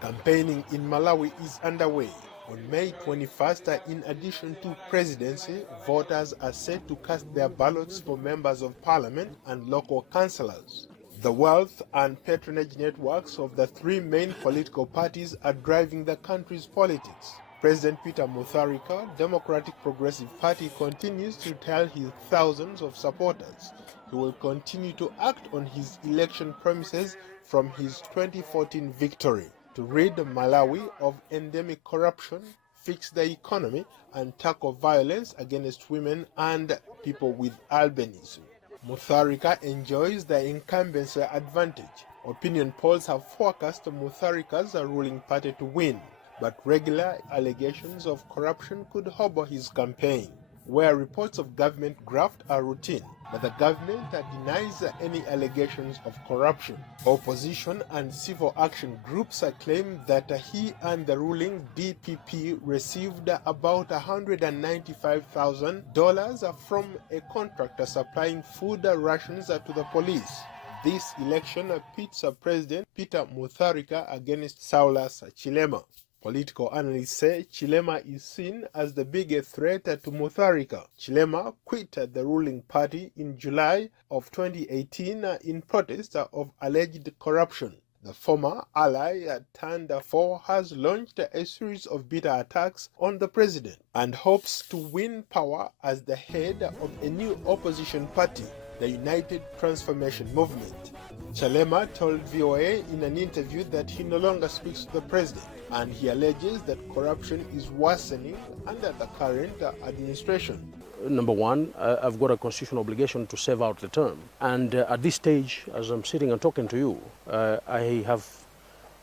Campaigning in Malawi is underway. On May 21st, in addition to presidency, voters are set to cast their ballots for members of parliament and local councillors. The wealth and patronage networks of the three main political parties are driving the country's politics. President Peter Mutharika, Democratic Progressive Party, continues to tell his thousands of supporters he will continue to act on his election promises from his 2014 victory to rid Malawi of endemic corruption, fix the economy, and tackle violence against women and people with albinism. Mutharika enjoys the incumbency advantage. Opinion polls have forecast Mutharika's ruling party to win, but regular allegations of corruption could hobble his campaign, where reports of government graft are routine, but the government denies any allegations of corruption. Opposition and civil action groups claim that he and the ruling DPP received about $195,000 from a contractor supplying food rations to the police. This election pits President Peter Mutharika against Saulos Chilima. Political analysts say Chilima is seen as the biggest threat to Mutharika. Chilima quit the ruling party in July of 2018 in protest of alleged corruption. The former ally turned foe has launched a series of bitter attacks on the president and hopes to win power as the head of a new opposition party, the United Transformation Movement. Chilima told VOA in an interview that he no longer speaks to the president, and he alleges that corruption is worsening under the current administration. Number one, I've got a constitutional obligation to serve out the term. And at this stage, as I'm sitting and talking to you, I have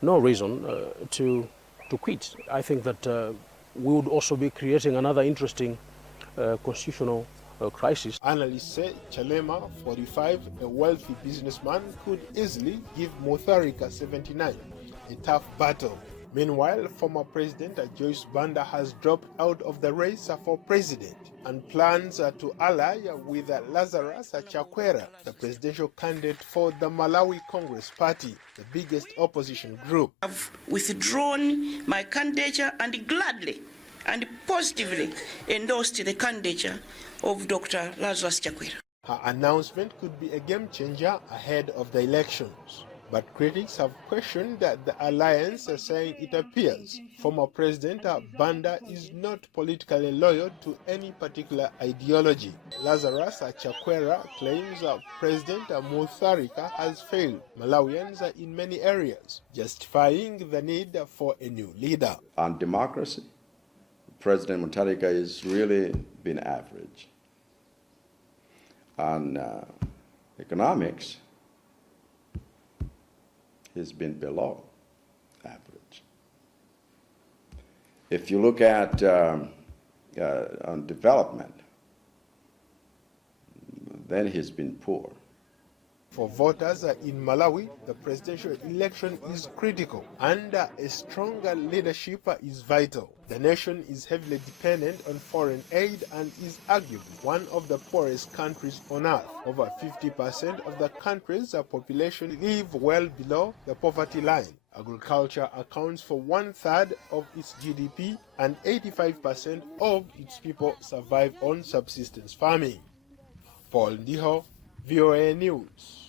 no reason to quit. I think that we would also be creating another interesting constitutional crisis. Analysts say Chilima, 45, a wealthy businessman, could easily give Mutharika, 79, a tough battle. Meanwhile, former President Joyce Banda has dropped out of the race for president and plans to ally with Lazarus Chakwera, the presidential candidate for the Malawi Congress Party, the biggest opposition group. I've withdrawn my candidature and gladly and positively endorsed the candidature of Dr. Lazarus Chakwera. Her announcement could be a game changer ahead of the elections. But critics have questioned the alliance, saying it appears former President Banda is not politically loyal to any particular ideology. Lazarus Chakwera claims President Mutharika has failed Malawians in many areas, justifying the need for a new leader. On democracy, President Mutharika has really been average. On economics, he's been below average. If you look at on development, then he's been poor. For voters in Malawi, the presidential election is critical, and a stronger leadership is vital. The nation is heavily dependent on foreign aid and is arguably one of the poorest countries on earth. Over 50% of the country's population live well below the poverty line. Agriculture accounts for 1/3 of its GDP, and 85% of its people survive on subsistence farming. Paul Ndiho, VOA News.